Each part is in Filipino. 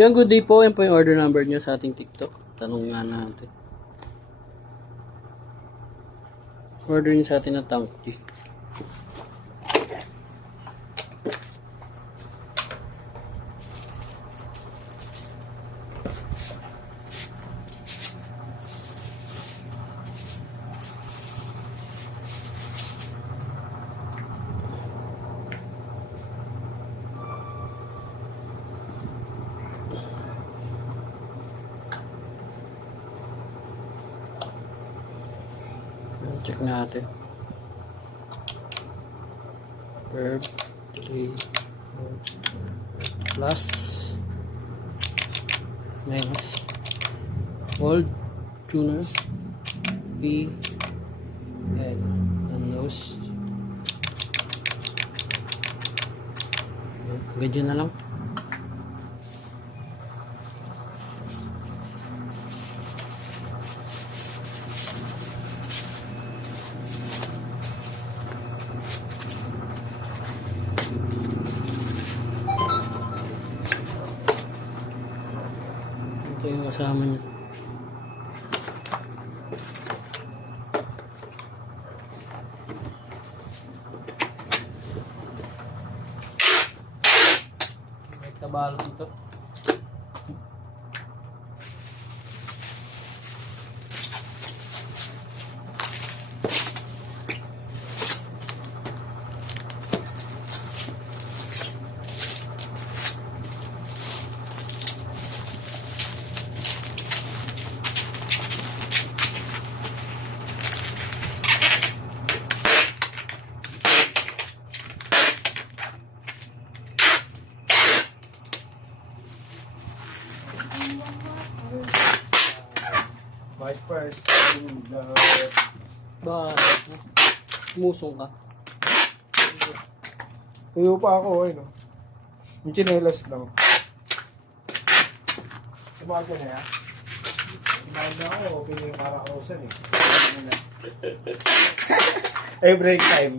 Yung good day po, yan po yung order number niyo sa ating TikTok. Tanong nga natin. Order niyo sa atin na tangki. Check natin. Verb 3 plus minus old tuner P L and nose. Ganyan na lang. Ito yung kasama niya. May tabalot ito. Vice first. Ba, musong ka. Tuyo pa ako, no? Yung chinelas lang. Tumago na yan. Tumago na ako, okay na yung karakausan eh. Eh, break time.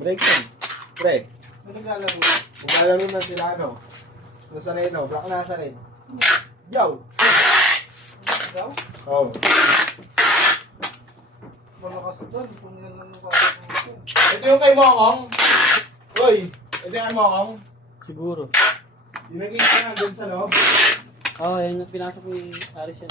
Pre, ano naglalaro? Naglalaro na sila, ano? Nazareno, Black Nazarene. Yo! Yo? Oo. Malakas doon, kung yan lang yung kakasama. Ito yung kay Mokong. Uy, ito yung kay Mokong. Siguro. Yung nag-iisa nga doon sa loob. Oo, yun. Pinasok ni Aris yan.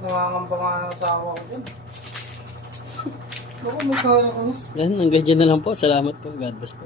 Nangangamba nga ang asawa ko dun. Ako magkakalas. Yan, hanggang dyan na lang po. Salamat po. God bless po.